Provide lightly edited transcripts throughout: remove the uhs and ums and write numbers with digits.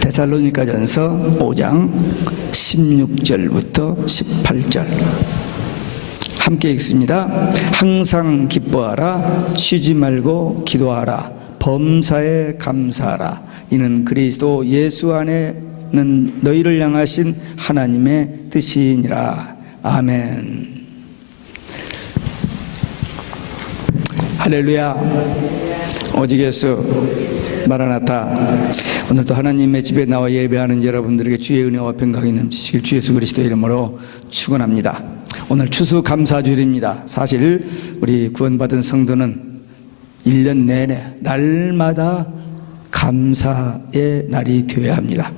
데살로니가전서 5장 16절부터 18절 함께 읽습니다. 항상 기뻐하라, 쉬지 말고 기도하라, 범사에 감사하라. 이는 그리스도 예수 안에는 너희를 향하신 하나님의 뜻이니라. 아멘. 할렐루야. 오직 예수 마라나타. 오늘도 하나님의 집에 나와 예배하는 여러분들에게 주의 은혜와 평강이 넘치시길 주 예수 그리스도의 이름으로 축원합니다. 오늘 추수감사주일입니다. 사실 우리 구원받은 성도는 1년 내내 날마다 감사의 날이 되어야 합니다.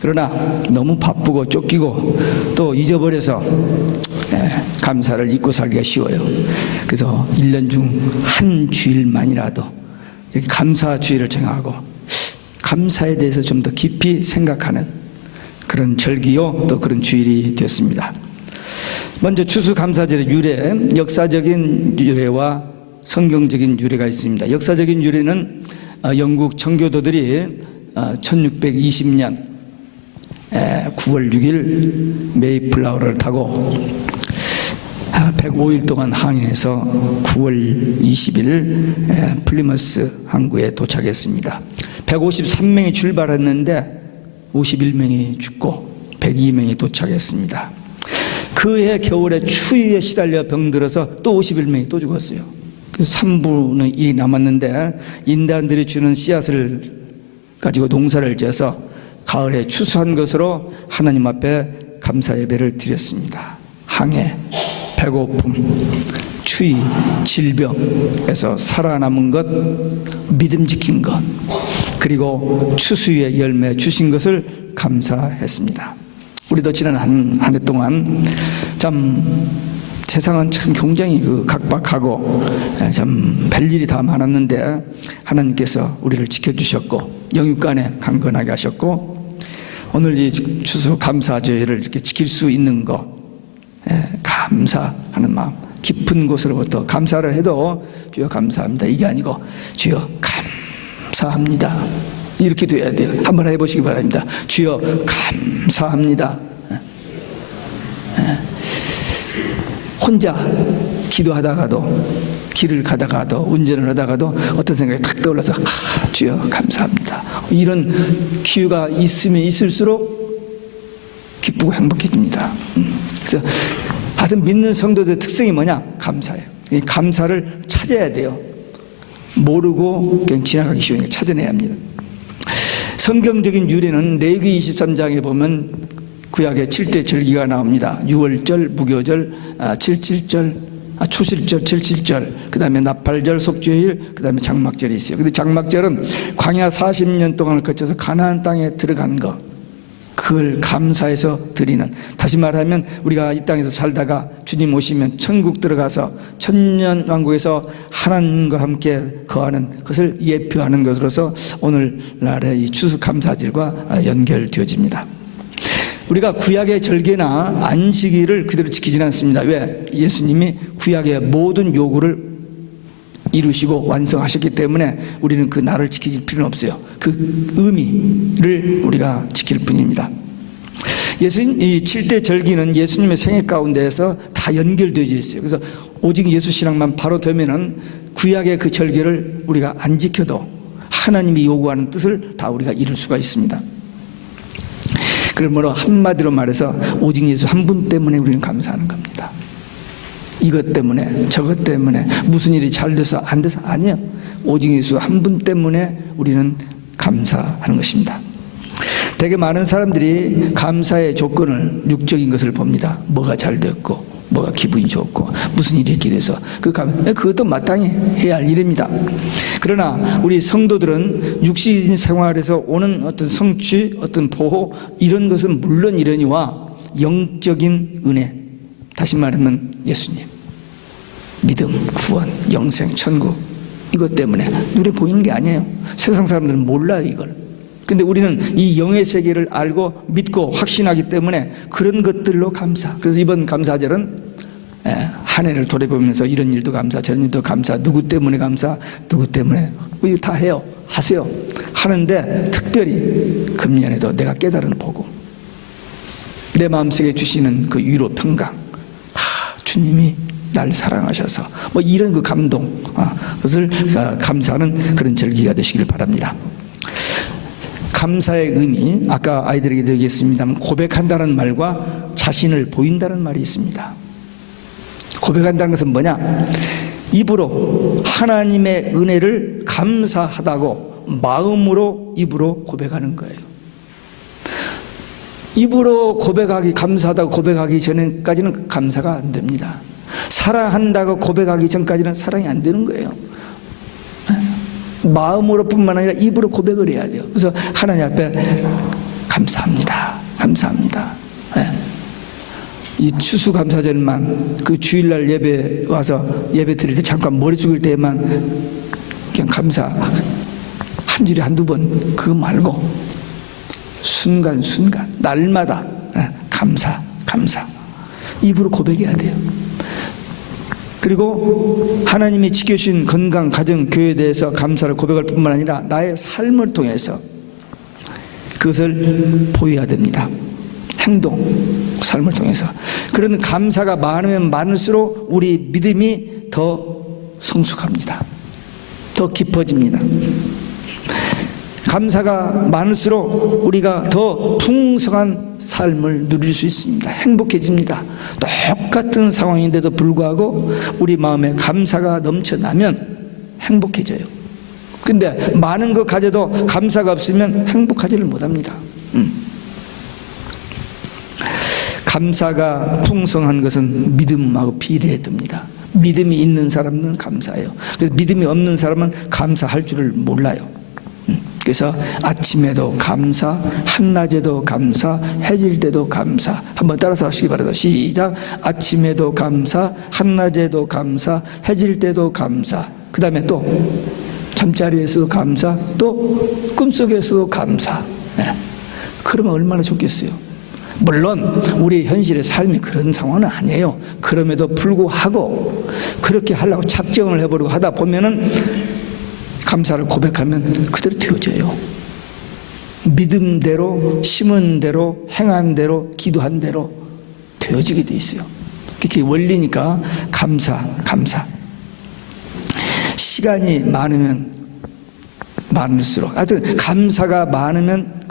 그러나 너무 바쁘고 쫓기고 또 잊어버려서 감사를 잊고 살기가 쉬워요. 그래서 1년 중 한 주일만이라도 이렇게 감사주일을 정하고 감사에 대해서 좀 더 깊이 생각하는 그런 절기요, 또 그런 주일이 됐습니다. 먼저 추수감사절의 유래, 역사적인 유래와 성경적인 유래가 있습니다. 역사적인 유래는 영국 청교도들이 1620년 9월 6일 메이플라워를 타고 105일 동안 항해해서 9월 20일 플리머스 항구에 도착했습니다. 153명이 출발했는데 51명이 죽고 102명이 도착했습니다. 그해 겨울에 추위에 시달려 병들어서 또 51명이 또 죽었어요. 그래서 3분의 1이 남았는데 인디안들이 주는 씨앗을 가지고 농사를 지어서 가을에 추수한 것으로 하나님 앞에 감사 예배를 드렸습니다. 항해, 배고픔, 추위, 질병에서 살아남은 것, 믿음 지킨 것, 그리고 추수의 열매 주신 것을 감사했습니다. 우리도 지난 한 해 동안 참 세상은 참 굉장히 각박하고 참 별일이 다 많았는데 하나님께서 우리를 지켜주셨고 영육간에 강건하게 하셨고 오늘 이 추수 감사주일을 이렇게 지킬 수 있는 거 감사하는 마음, 깊은 곳으로부터 감사를 해도 주여 감사합니다 이게 아니고 주여 감사합니다 이렇게 돼야 돼요. 한번 해보시기 바랍니다. 주여 감사합니다. 혼자 기도하다가도 길을 가다가도 운전을 하다가도 어떤 생각이 탁 떠올라서 주여 감사합니다 이런 기회가 있으면 있을수록 기쁘고 행복해집니다. 그래서 하여튼 믿는 성도들의 특성이 뭐냐? 감사예요. 이 감사를 찾아야 돼요. 모르고 그냥 지나가기 쉬우니까 찾아내야 합니다. 성경적인 유래는 레위기 23장에 보면 구약의 7대 절기가 나옵니다. 유월절, 무교절, 7.7절, 초실절, 7.7절, 그 다음에 나팔절, 속죄일, 그 다음에 장막절이 있어요. 근데 장막절은 광야 40년 동안을 거쳐서 가나안 땅에 들어간 거, 그걸 감사해서 드리는, 다시 말하면 우리가 이 땅에서 살다가 주님 오시면 천국 들어가서 천년왕국에서 하나님과 함께 거하는 것을 예표하는 것으로서 오늘날의 이 추수감사절과 연결되어집니다. 우리가 구약의 절개나 안식일을 그대로 지키지는 않습니다. 왜? 예수님이 구약의 모든 요구를 이루시고 완성하셨기 때문에 우리는 그 날을 지킬 필요는 없어요. 그 의미를 우리가 지킬 뿐입니다. 이 7대 절기는 예수님의 생애 가운데에서 다 연결되어 있어요. 그래서 오직 예수 신앙만 바로 되면은 구약의 그 절기를 우리가 안 지켜도 하나님이 요구하는 뜻을 다 우리가 이룰 수가 있습니다. 그러므로 한마디로 말해서 오직 예수 한 분 때문에 우리는 감사하는 겁니다. 이것 때문에 저것 때문에 무슨 일이 잘 돼서 안 돼서 아니에요. 오직 예수 한 분 때문에 우리는 감사하는 것입니다. 되게 많은 사람들이 감사의 조건을 육적인 것을 봅니다. 뭐가 잘 됐고 뭐가 기분이 좋고 무슨 일이 있게 돼서 그것도 마땅히 해야 할 일입니다. 그러나 우리 성도들은 육신 생활에서 오는 어떤 성취, 어떤 보호 이런 것은 물론 이러니와 영적인 은혜, 다시 말하면 예수님, 믿음, 구원, 영생, 천국 이것 때문에 눈에 보이는 게 아니에요. 세상 사람들은 몰라요 이걸. 근데 우리는 이 영의 세계를 알고 믿고 확신하기 때문에 그런 것들로 감사. 그래서 이번 감사절은 한 해를 돌아보면서 이런 일도 감사, 저런 일도 감사, 누구 때문에 감사, 누구 때문에 이거 다 해요. 하세요. 하는데 특별히 금년에도 내가 깨달은 보고 내 마음속에 주시는 그 위로 평강, 주님이 날 사랑하셔서 뭐 이런 그 감동, 그것을 감사하는 그런 절기가 되시길 바랍니다. 감사의 의미, 아까 아이들에게 얘기했습니다만 고백한다는 말과 자신을 보인다는 말이 있습니다. 고백한다는 것은 뭐냐? 입으로 하나님의 은혜를 감사하다고 마음으로 입으로 고백하는 거예요. 입으로 고백하기, 감사하다고 고백하기 전까지는 감사가 안 됩니다. 사랑한다고 고백하기 전까지는 사랑이 안 되는 거예요. 마음으로 뿐만 아니라 입으로 고백을 해야 돼요. 그래서 하나님 앞에 감사합니다. 감사합니다. 이 추수감사절만 그 주일날 예배 와서 예배 드릴 때 잠깐 머리 숙일 때만 그냥 감사 한 주일에 한두 번 그거 말고 순간순간 날마다 감사 입으로 고백해야 돼요. 그리고 하나님이 지켜주신 건강, 가정, 교회에 대해서 감사를 고백할 뿐만 아니라 나의 삶을 통해서 그것을 보여야 됩니다. 행동, 삶을 통해서. 그런 감사가 많으면 많을수록 우리 믿음이 더 성숙합니다. 더 깊어집니다. 감사가 많을수록 우리가 더 풍성한 삶을 누릴 수 있습니다. 행복해집니다. 똑같은 상황인데도 불구하고 우리 마음에 감사가 넘쳐나면 행복해져요. 근데 많은 것 가져도 감사가 없으면 행복하지를 못합니다. 감사가 풍성한 것은 믿음하고 비례해 둡니다. 믿음이 있는 사람은 감사해요. 그래서 믿음이 없는 사람은 감사할 줄을 몰라요. 그래서 아침에도 감사, 한낮에도 감사, 해질 때도 감사. 한번 따라서 하시기 바랍니다. 시작. 아침에도 감사, 한낮에도 감사, 해질 때도 감사. 그 다음에 또 잠자리에서도 감사, 또 꿈속에서도 감사. 그러면 얼마나 좋겠어요. 물론 우리 현실의 삶이 그런 상황은 아니에요. 그럼에도 불구하고 그렇게 하려고 작정을 해버리고 하다 보면은 감사를 고백하면 그대로 되어져요. 믿음대로, 심은 대로, 행한 대로, 기도한 대로 되어지게 돼 있어요. 그게 원리니까 감사. 시간이 많으면 많을수록, 하여튼 감사가 많으면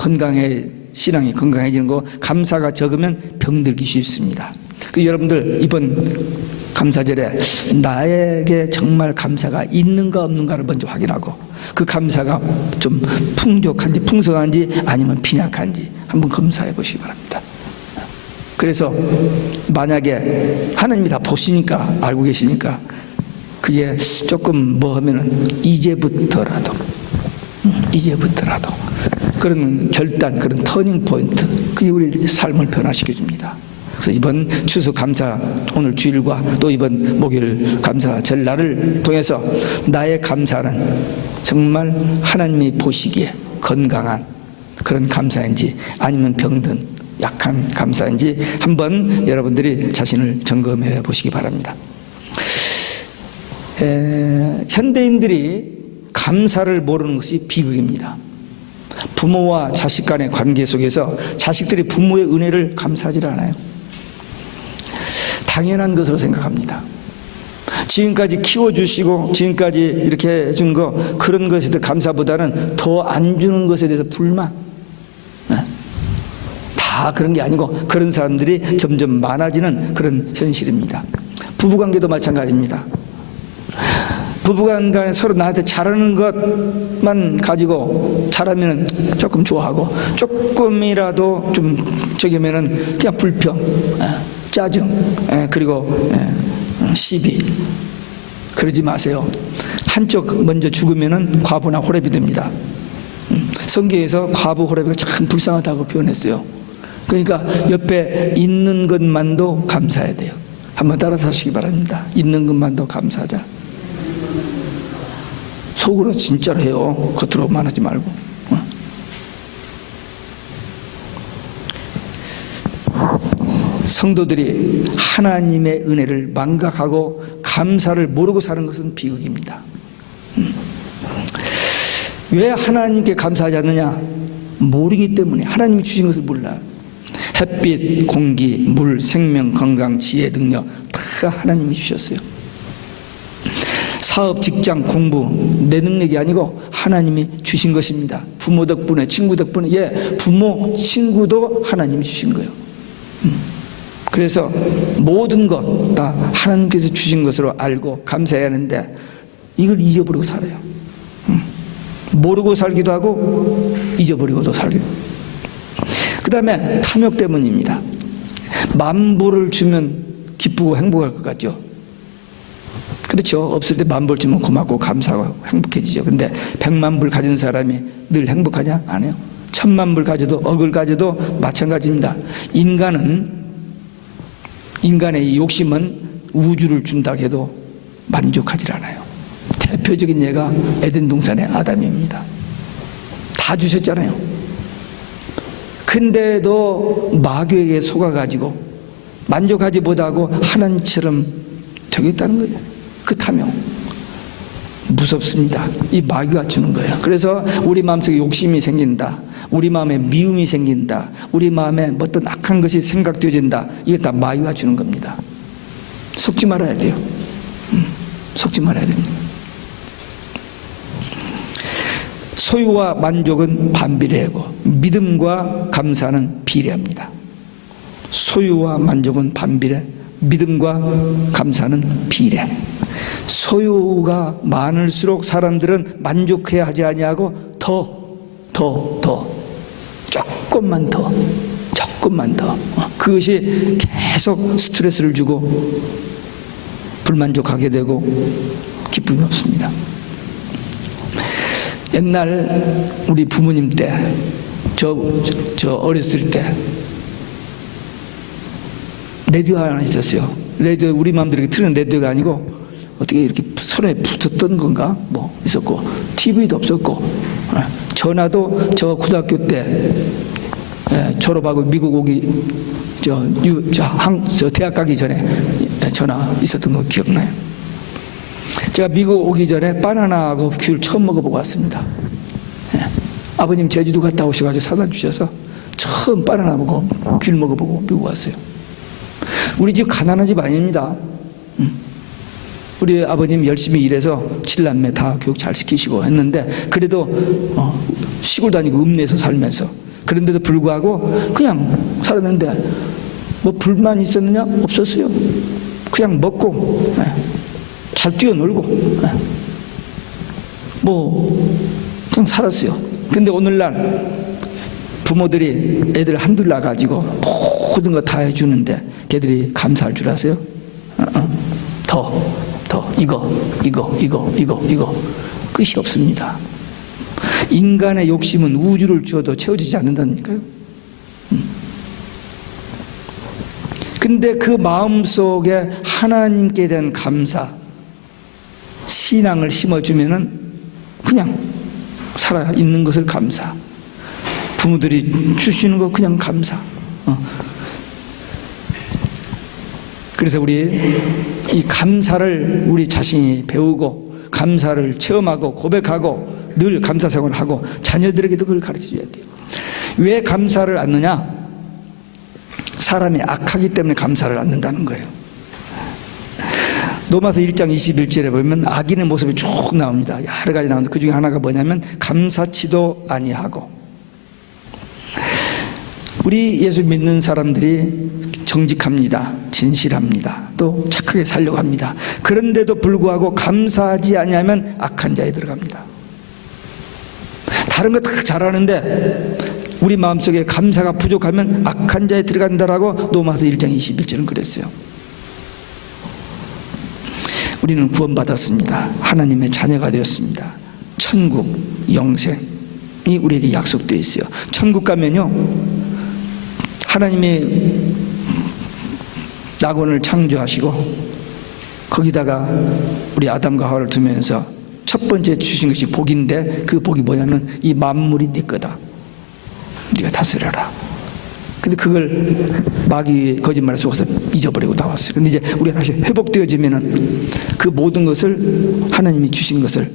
신앙이 건강해지는 거, 감사가 적으면 병들기 쉽습니다. 여러분들 이번 감사절에 나에게 정말 감사가 있는가 없는가를 먼저 확인하고 그 감사가 좀 풍족한지 풍성한지 아니면 빈약한지 한번 검사해 보시기 바랍니다. 그래서 만약에 하나님이 다 보시니까 알고 계시니까 그게 조금 뭐 하면은 이제부터라도 그런 결단, 그런 터닝 포인트, 그게 우리 삶을 변화시켜 줍니다. 그래서 이번 추수 감사 오늘 주일과 또 이번 목요일 감사 전날을 통해서 나의 감사는 정말 하나님이 보시기에 건강한 그런 감사인지 아니면 병든 약한 감사인지 한번 여러분들이 자신을 점검해 보시기 바랍니다. 현대인들이 감사를 모르는 것이 비극입니다. 부모와 자식 간의 관계 속에서 자식들이 부모의 은혜를 감사하지 않아요. 당연한 것으로 생각합니다. 지금까지 키워주시고 지금까지 이렇게 해준 거, 그런 것에 대해 감사보다는 더 안 주는 것에 대해서 불만. 다 그런 게 아니고 그런 사람들이 점점 많아지는 그런 현실입니다. 부부관계도 마찬가지입니다. 부부간에 서로 나한테 잘하는 것만 가지고 잘하면 조금 좋아하고 조금이라도 좀 저기면은 그냥 불평, 짜증, 그리고 시비. 그러지 마세요. 한쪽 먼저 죽으면은 과부나 호렙이 됩니다. 성경에서 과부 호렙이 참 불쌍하다고 표현했어요. 그러니까 옆에 있는 것만도 감사해야 돼요. 한번 따라서 하시기 바랍니다. 있는 것만도 감사하자. 속으로 진짜로 해요. 겉으로만 하지 말고. 성도들이 하나님의 은혜를 망각하고 감사를 모르고 사는 것은 비극입니다. 왜 하나님께 감사하지 않느냐? 모르기 때문에. 하나님이 주신 것을 몰라요. 햇빛, 공기, 물, 생명, 건강, 지혜, 능력 다 하나님이 주셨어요. 사업, 직장, 공부 내 능력이 아니고 하나님이 주신 것입니다. 부모 덕분에, 친구 덕분에. 부모, 친구도 하나님이 주신 거예요. 그래서 모든 것 다 하나님께서 주신 것으로 알고 감사해야 하는데 이걸 잊어버리고 살아요. 모르고 살기도 하고 잊어버리고도 살기도. 그 다음에 탐욕 때문입니다. 만불을 주면 기쁘고 행복할 것 같죠? 그렇죠. 없을 때 만불 주면 고맙고 감사하고 행복해지죠. 근데 100만 불 가진 사람이 늘 행복하냐? 안 해요. 1000만 불 가져도, 억을 가져도 마찬가지입니다. 인간의 이 욕심은 우주를 준다고 해도 만족하지 않아요. 대표적인 예가 에덴 동산의 아담입니다. 다 주셨잖아요. 근데도 마귀에게 속아가지고 만족하지 못하고 하나님처럼 되겠다는 거예요. 그 탐욕 무섭습니다. 이 마귀가 주는 거예요. 그래서 우리 마음속에 욕심이 생긴다, 우리 마음에 미움이 생긴다, 우리 마음에 어떤 악한 것이 생각되어진다. 이게 다 마귀가 주는 겁니다. 속지 말아야 돼요. 속지 말아야 됩니다. 소유와 만족은 반비례하고 믿음과 감사는 비례합니다. 소유와 만족은 반비례, 믿음과 감사는 비례. 소유가 많을수록 사람들은 만족해야 하지 아니하고 조금만 더 그것이 계속 스트레스를 주고 불만족하게 되고 기쁨이 없습니다. 옛날 우리 부모님 때, 저 어렸을 때 라디오가 하나 있었어요. 라디오, 우리 마음대로 틀는 라디오가 아니고 어떻게 이렇게 손에 붙었던 건가 뭐 있었고, TV도 없었고, 전화도 저 고등학교 때 졸업하고 미국 오기 저 대학 가기 전에 전화 있었던 거 기억나요? 제가 미국 오기 전에 바나나하고 귤 처음 먹어보고 왔습니다. 아버님 제주도 갔다 오셔가지고 사다 주셔서 처음 바나나 먹고 귤 먹어보고 미국 왔어요. 우리 집 가난한 집 아닙니다. 우리 아버님 열심히 일해서 7남매 다 교육 잘 시키시고 했는데, 그래도 시골 다니고 읍내에서 살면서, 그런데도 불구하고 그냥 살았는데 뭐 불만 있었느냐? 없었어요. 그냥 먹고 잘 뛰어놀고 뭐 그냥 살았어요. 근데 오늘날 부모들이 애들 한둘 낳아가지고 모든 거 다 해주는데 걔들이 감사할 줄 아세요? 더 이거 끝이 없습니다. 인간의 욕심은 우주를 주어도 채워지지 않는다니까요. 근데 그 마음속에 하나님께 대한 감사, 신앙을 심어주면은 그냥 살아 있는 것을 감사, 부모들이 주시는 거 그냥 감사. 그래서 우리 이 감사를 우리 자신이 배우고 감사를 체험하고 고백하고 늘 감사 생활을 하고 자녀들에게도 그걸 가르쳐줘야 돼요. 왜 감사를 않느냐? 사람이 악하기 때문에 감사를 않는다는 거예요. 로마서 1장 21절에 보면 악인의 모습이 쭉 나옵니다. 여러 가지 나오는데 그 중에 하나가 뭐냐면 감사치도 아니하고. 우리 예수 믿는 사람들이 정직합니다. 진실합니다. 또 착하게 살려고 합니다. 그런데도 불구하고 감사하지 아니하면 악한 자에 들어갑니다. 다른 거 다 잘하는데 우리 마음속에 감사가 부족하면 악한 자에 들어간다라고 로마서 1장 21절은 그랬어요. 우리는 구원받았습니다. 하나님의 자녀가 되었습니다. 천국, 영생이 우리에게 약속되어 있어요. 천국 가면요, 하나님이 낙원을 창조하시고 거기다가 우리 아담과 하와를 두면서 첫 번째 주신 것이 복인데, 그 복이 뭐냐면 이 만물이 네 거다. 네가 다스려라. 근데 그걸 마귀의 거짓말에 속아서 잊어버리고 나왔어요. 근데 이제 우리가 다시 회복되어지면은 그 모든 것을 하나님이 주신 것을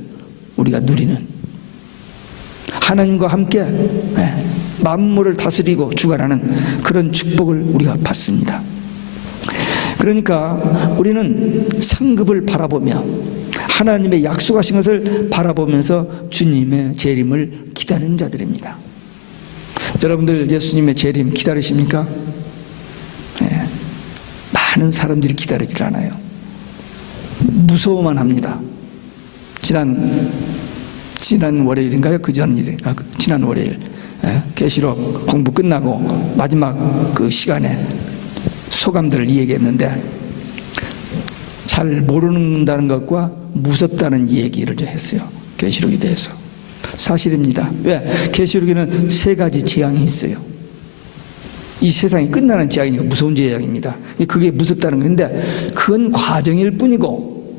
우리가 누리는, 하나님과 함께 만물을 다스리고 주관하는 그런 축복을 우리가 받습니다. 그러니까 우리는 상급을 바라보며 하나님의 약속하신 것을 바라보면서 주님의 재림을 기다리는 자들입니다. 여러분들 예수님의 재림 기다리십니까? 네. 많은 사람들이 기다리질 않아요. 무서워만 합니다. 지난 월요일인가요? 지난 월요일 계시록 공부 끝나고 마지막 그 시간에 소감들을 이야기했는데, 잘 모르는다는 것과 무섭다는 얘기를 했어요. 계시록에 대해서. 사실입니다. 왜? 계시록에는 3가지 재앙이 있어요. 이 세상이 끝나는 재앙이니까 무서운 재앙입니다. 그게 무섭다는 건데, 그건 과정일 뿐이고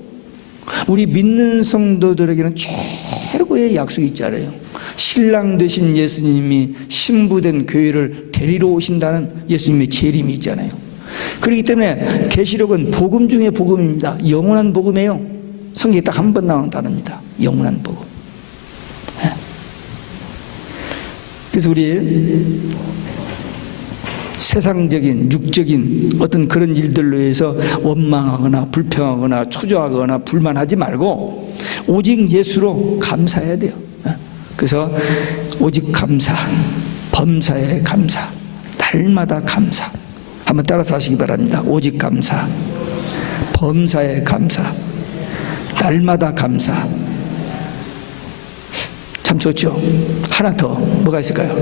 우리 믿는 성도들에게는 최고의 약속이 있잖아요. 신랑 되신 예수님이 신부된 교회를 데리러 오신다는 예수님의 재림이 있잖아요. 그렇기 때문에 계시록은 복음 중에 복음입니다. 영원한 복음이에요. 성경에 딱 한 번 나오는 단어입니다. 영원한 복음. 그래서 우리 세상적인 육적인 어떤 그런 일들로 해서 원망하거나 불평하거나 초조하거나 불만하지 말고 오직 예수로 감사해야 돼요. 그래서 오직 감사, 범사에 감사, 날마다 감사. 한번 따라서 하시기 바랍니다. 오직 감사, 범사에 감사, 날마다 감사. 참 좋죠. 하나 더 뭐가 있을까요?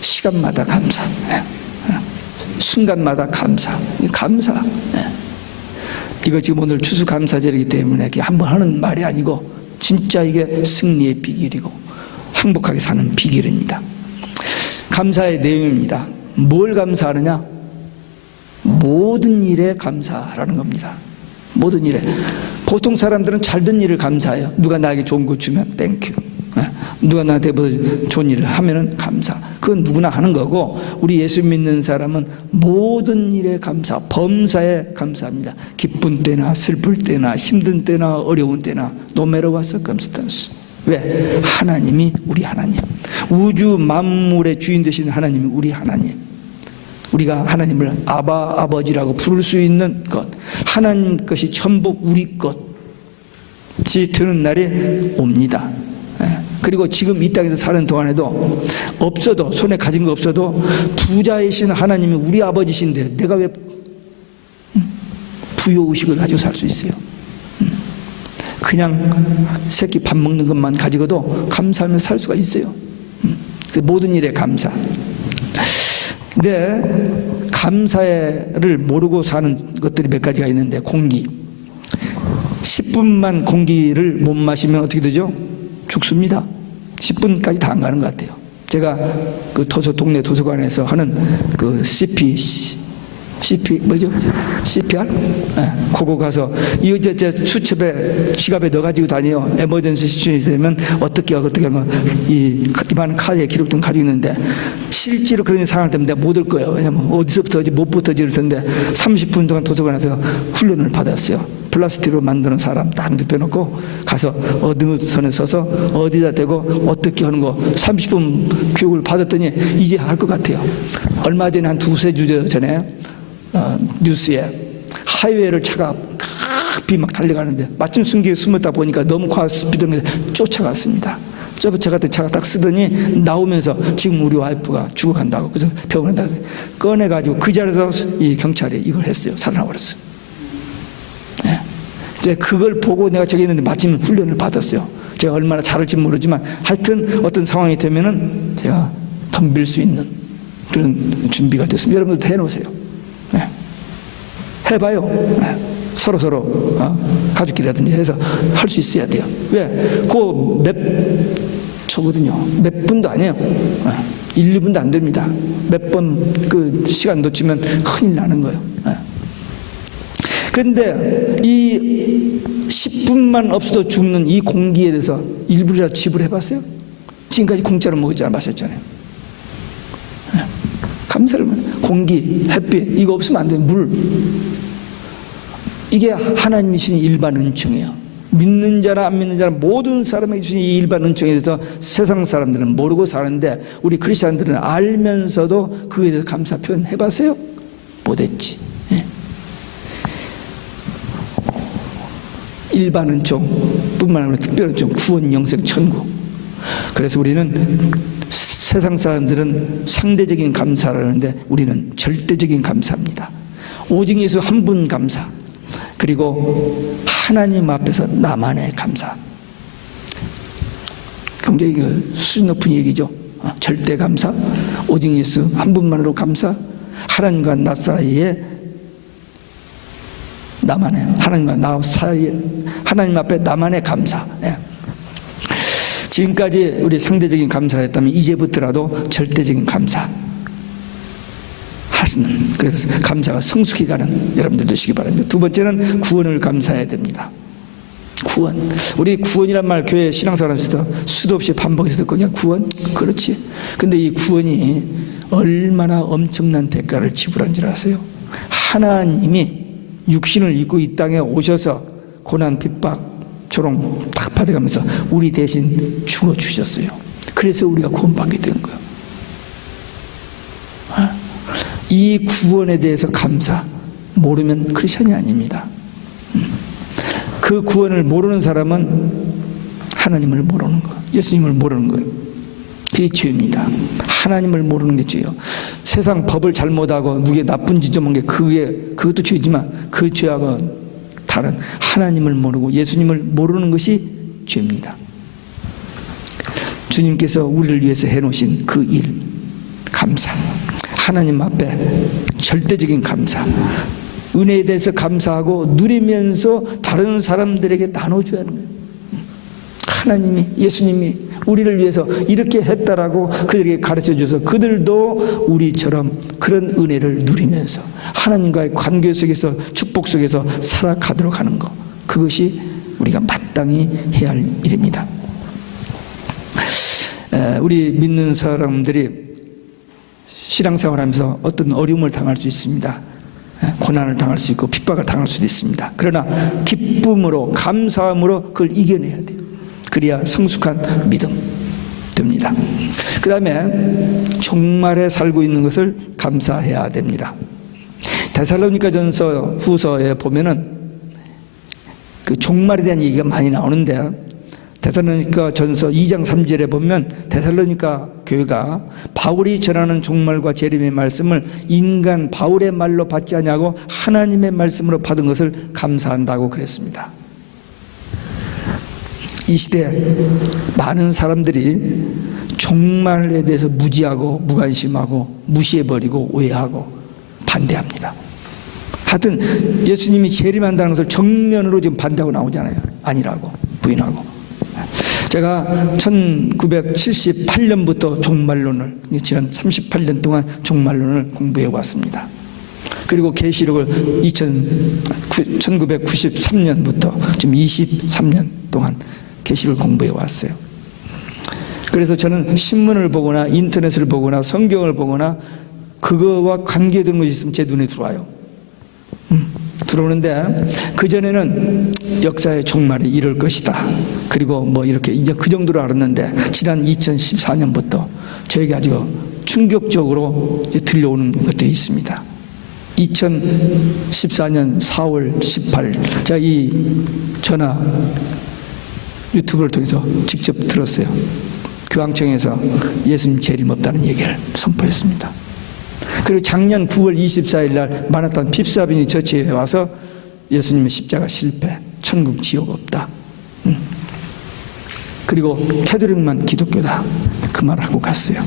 시간마다 감사, 순간마다 감사. 감사. 이거 지금 오늘 추수감사절이기 때문에 이렇게 한번 하는 말이 아니고 진짜 이게 승리의 비결이고 행복하게 사는 비결입니다. 감사의 내용입니다. 뭘 감사하느냐? 모든 일에 감사라는 겁니다. 모든 일에. 보통 사람들은 잘된 일을 감사해요. 누가 나에게 좋은 거 주면 땡큐, 누가 나한테 뭐 좋은 일을 하면은 감사. 그건 누구나 하는 거고, 우리 예수 믿는 사람은 모든 일에 감사, 범사에 감사합니다. 기쁜 때나 슬플 때나 힘든 때나 어려운 때나 no matter what circumstance. 왜? 하나님이 우리 하나님, 우주 만물의 주인 되신 하나님이 우리 하나님. 우리가 하나님을 아바, 아버지라고 부를 수 있는 것, 하나님 것이 전부 우리 것이 되는 날이 옵니다. 그리고 지금 이 땅에서 사는 동안에도 없어도, 손에 가진 거 없어도 부자이신 하나님이 우리 아버지신데 내가 왜 부요의식을 가지고 살 수 있어요? 그냥 새끼 밥 먹는 것만 가지고도 감사하며 살 수가 있어요. 모든 일에 감사. 근데 감사를 모르고 사는 것들이 몇 가지가 있는데, 공기. 10분만 공기를 못 마시면 어떻게 되죠? 죽습니다. 10분까지 다 안 가는 것 같아요. 제가 그 동네 도서관에서 하는 그 뭐죠? CPR? 그거 가서 이거 제 수첩에 지갑에 넣어가지고 다녀요. 에머전시 시츄에이션이 되면 어떻게 하면 이만 카드에 기록등 가지고 있는데, 실제로 그런 상황을 때문에 내가 못 올 거예요. 왜냐면 어디서부터 못부터 이럴 텐데 30분 동안 도서관에서 훈련을 받았어요. 플라스틱으로 만드는 사람 딱 눕혀놓고 가서 어느 선에 서서 어디다 대고 어떻게 하는 거 30분 교육을 받았더니 이제 할 것 같아요. 얼마 전에 한 2-3주 전에 뉴스에 하이웨이를 차가 급히 막 달려가는데 마침 숨기에 숨었다 보니까 너무 과스피드로 쫓아갔습니다. 쫓아갔더니 차가 딱 쓰더니 나오면서 지금 우리 와이프가 죽어간다고, 그래서 병원에 다 꺼내가지고 그 자리에서 이 경찰이 이걸 했어요. 살아나버렸어요. 이제 그걸 보고 내가 저기 있는데 마침 훈련을 받았어요. 제가 얼마나 잘할지 모르지만 하여튼 어떤 상황이 되면은 제가 덤빌 수 있는 그런 준비가 됐습니다. 여러분들도 해놓으세요. 해봐요. 서로 가족끼리라든지 해서 할 수 있어야 돼요. 왜? 그거 몇 초거든요. 몇 분도 아니에요. 1, 2분도 안 됩니다. 몇 번 그 시간 놓치면 큰일 나는 거예요. 그런데 이 10분만 없어도 죽는 이 공기에 대해서 일부러라도 지불해 봤어요? 지금까지 공짜로 먹었잖아요. 마셨잖아요. 감사를 공기, 햇빛 이거 없으면 안 돼요. 물. 이게 하나님이 주신 일반 은총이에요. 믿는 자나 안 믿는 자나 모든 사람에게 주신 이 일반 은총에 대해서 세상 사람들은 모르고 사는데 우리 크리스천들은 알면서도 그에 대해서 감사 표현 해봤어요? 못했지. 예. 일반 은총 뿐만 아니라 특별 은총, 구원, 영생, 천국. 그래서 우리는 세상 사람들은 상대적인 감사를 하는데 우리는 절대적인 감사입니다. 오직 예수 한 분 감사, 그리고 하나님 앞에서 나만의 감사. 굉장히 수준 높은 얘기죠. 절대 감사, 오직 예수 한 분만으로 감사, 하나님과 나 사이에 나만의, 하나님과 나 사이에, 하나님 앞에 나만의 감사. 예. 지금까지 우리 상대적인 감사했다면 이제부터라도 절대적인 감사 하시는, 그래서 감사가 성숙히 가는 여러분들 되시기 바랍니다. 두 번째는 구원을 감사해야 됩니다. 구원. 우리 구원이란 말 교회 신앙생활하면서 수도 없이 반복해서 듣고 그냥 구원? 그렇지. 근데 이 구원이 얼마나 엄청난 대가를 지불한 줄 아세요? 하나님이 육신을 입고 이 땅에 오셔서 고난, 핍박, 조롱 딱 받아가면서 우리 대신 죽어주셨어요. 그래서 우리가 구원받게 된 거예요. 이 구원에 대해서 감사 모르면 크리스천이 아닙니다. 그 구원을 모르는 사람은 하나님을 모르는 거예요. 예수님을 모르는 거예요. 그게 죄입니다. 하나님을 모르는 게 죄예요. 세상 법을 잘못하고 누구의 나쁜 지점한 게 그것도 죄지만 그 죄하고는 다른 하나님을 모르고 예수님을 모르는 것이 죄입니다. 주님께서 우리를 위해서 해놓으신 그 일, 감사. 하나님 앞에 절대적인 감사. 은혜에 대해서 감사하고 누리면서 다른 사람들에게 나눠줘야 하는 거예요. 하나님이, 예수님이 우리를 위해서 이렇게 했다라고 그들에게 가르쳐 줘서 그들도 우리처럼 그런 은혜를 누리면서 하나님과의 관계 속에서 축복 속에서 살아가도록 하는 것, 그것이 우리가 마땅히 해야 할 일입니다. 우리 믿는 사람들이 신앙생활하면서 어떤 어려움을 당할 수 있습니다. 고난을 당할 수 있고 핍박을 당할 수도 있습니다. 그러나 기쁨으로, 감사함으로 그걸 이겨내야 돼요. 그래야 성숙한 믿음 됩니다. 그 다음에 종말에 살고 있는 것을 감사해야 됩니다. 데살로니가전서 후서에 보면은 그 종말에 대한 얘기가 많이 나오는데 데살로니가전서 2장 3절에 보면 데살로니가 교회가 바울이 전하는 종말과 재림의 말씀을 인간 바울의 말로 받지 아니하고 하나님의 말씀으로 받은 것을 감사한다고 그랬습니다. 이 시대에 많은 사람들이 종말에 대해서 무지하고 무관심하고 무시해버리고 오해하고 반대합니다. 하여튼 예수님이 재림한다는 것을 정면으로 지금 반대하고 나오잖아요. 아니라고 부인하고. 제가 1978년부터 종말론을, 지난 38년 동안 종말론을 공부해 왔습니다. 그리고 계시록을 1993년부터 지금 23년 동안 계시를 공부해 왔어요. 그래서 저는 신문을 보거나 인터넷을 보거나 성경을 보거나 그거와 관계되는 것이 있으면 제 눈에 들어와요. 들어오는데 그전에는 역사의 종말이 이럴 것이다. 그리고 뭐 이렇게 이제 그 정도로 알았는데 지난 2014년부터 저에게 아주 충격적으로 들려오는 것들이 있습니다. 2014년 4월 18일 제가 이 전화 유튜브를 통해서 직접 들었어요. 교황청에서 예수님 재림 없다는 얘기를 선포했습니다. 그리고 작년 9월 24일 날 마나탄 핍사비니 처치에 와서 예수님의 십자가 실패, 천국 지옥 없다. 그리고 캐톨릭만 기독교다. 그 말을 하고 갔어요.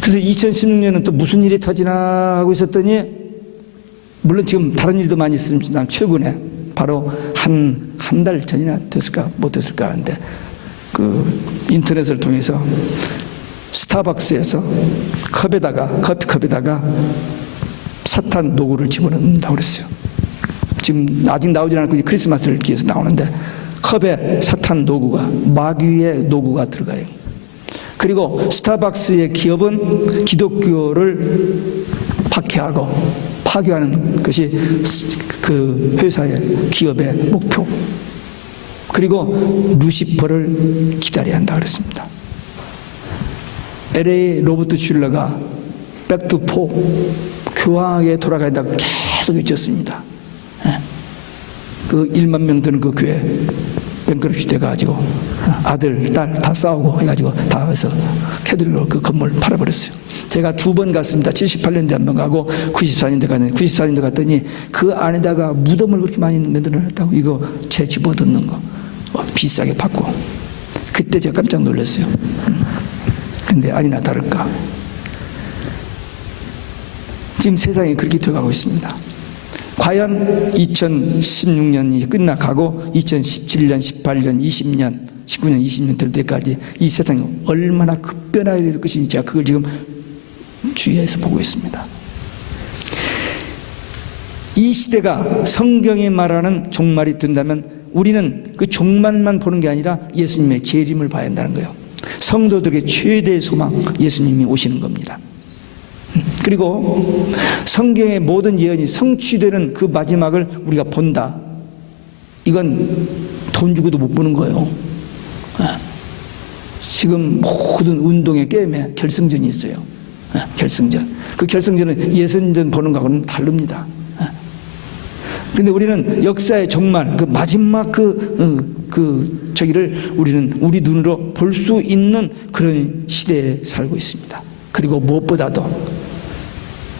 그래서 2016년은 또 무슨 일이 터지나 하고 있었더니, 물론 지금 다른 일도 많이 있습니다. 최근에 바로 한 달 전이나 됐을까 못 됐을까 하는데 그 인터넷을 통해서 스타벅스에서 커피컵에다가 사탄 도구를 집어넣는다고 그랬어요. 지금 아직 나오지 않고 크리스마스를 기해서 나오는데 컵에 사탄 도구가, 마귀의 도구가 들어가요. 그리고 스타벅스의 기업은 기독교를 박해하고 파괴하는 것이 그 회사의 기업의 목표. 그리고 루시퍼를 기다려야 한다 그랬습니다. LA 로버트 슐러가 백투포 교황에게 돌아가야 한다고 계속 외쳤습니다. 그 1만 명 되는 그 교회 뱅크럽시 돼가지고 아들, 딸 다 싸우고 해가지고 다 해서 캐드릭으로 그 건물 팔아버렸어요. 제가 2번 갔습니다. 78년대 한 번 가고 94년대 갔는데 94년대 갔더니 그 안에다가 무덤을 그렇게 많이 만들어놨다고. 이거 제 집어넣는 거 비싸게 받고. 그때 제가 깜짝 놀랐어요. 근데 아니나 다를까 지금 세상이 그렇게 되어가고 있습니다. 과연 2016년이 끝나가고 2017년, 18년, 20년, 19년, 20년 될 때까지 이 세상이 얼마나 급변하게 될 것인지 제가 그걸 지금 주위에서 보고 있습니다. 이 시대가 성경이 말하는 종말이 된다면 우리는 그 종말만 보는 게 아니라 예수님의 재림을 봐야 한다는 거예요. 성도들에게 최대의 소망, 예수님이 오시는 겁니다. 그리고 성경의 모든 예언이 성취되는 그 마지막을 우리가 본다. 이건 돈 주고도 못 보는 거예요. 지금 모든 운동의 게임에 결승전이 있어요. 결승전. 그 결승전은 예선전 보는 거하고는 다릅니다. 그런데 우리는 역사의 종말, 그 마지막 저기를 우리는 우리 눈으로 볼 수 있는 그런 시대에 살고 있습니다. 그리고 무엇보다도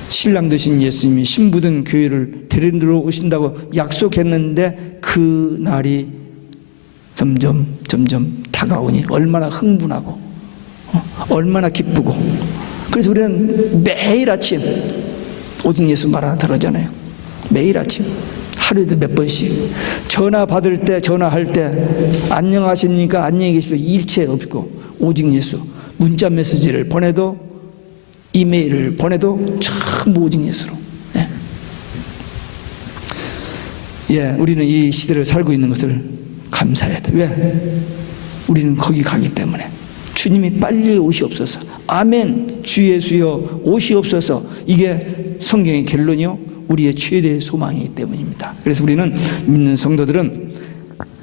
신랑 되신 예수님이 신부된 교회를 데리러 오신다고 약속했는데 그 날이 점점 다가오니 얼마나 흥분하고 얼마나 기쁘고. 그래서 우리는 매일 아침 오직 예수 말 하나 들었잖아요. 매일 아침 하루에도 몇 번씩 전화 받을 때, 전화할 때 안녕하십니까, 안녕히 계십시오 일체 없고 오직 예수. 문자 메시지를 보내도 이메일을 보내도 전부 오직 예수로. 우리는 이 시대를 살고 있는 것을 감사해야 돼. 왜? 우리는 거기 가기 때문에. 주님이 빨리 오시옵소서. 아멘. 주 예수여 오시옵소서. 이게 성경의 결론이요, 우리의 최대의 소망이기 때문입니다. 그래서 우리는 믿는 성도들은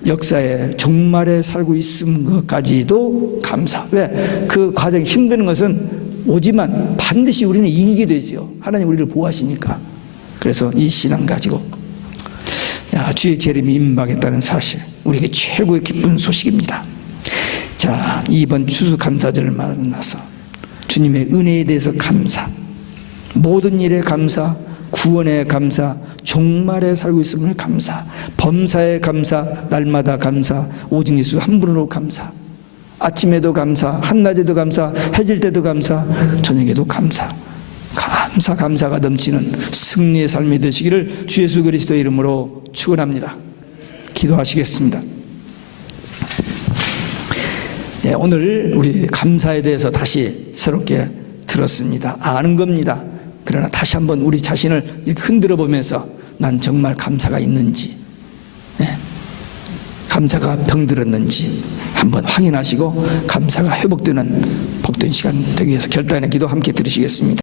역사의 종말에 살고 있는 것까지도 감사. 왜? 그 과정이 힘든 것은 오지만 반드시 우리는 이기게 되죠. 하나님 우리를 보호하시니까. 그래서 이 신앙 가지고 주의 재림이 임박했다는 사실, 우리에게 최고의 기쁜 소식입니다. 자, 이번 추수감사절을 만나서 주님의 은혜에 대해서 감사, 모든 일에 감사, 구원에 감사, 종말에 살고 있음을 감사, 범사에 감사, 날마다 감사, 오직 예수 한 분으로 감사, 아침에도 감사, 한낮에도 감사, 해질 때도 감사, 저녁에도 감사. 감사가 넘치는 승리의 삶이 되시기를 주 예수 그리스도의 이름으로 축원합니다. 기도하시겠습니다. 오늘 우리 감사에 대해서 다시 새롭게 들었습니다. 아는 겁니다. 그러나 다시 한번 우리 자신을 이렇게 흔들어 보면서 난 정말 감사가 있는지, 감사가 병들었는지 한번 확인하시고 감사가 회복되는 복된 시간 되기 위해서 결단의 기도 함께 들으시겠습니다.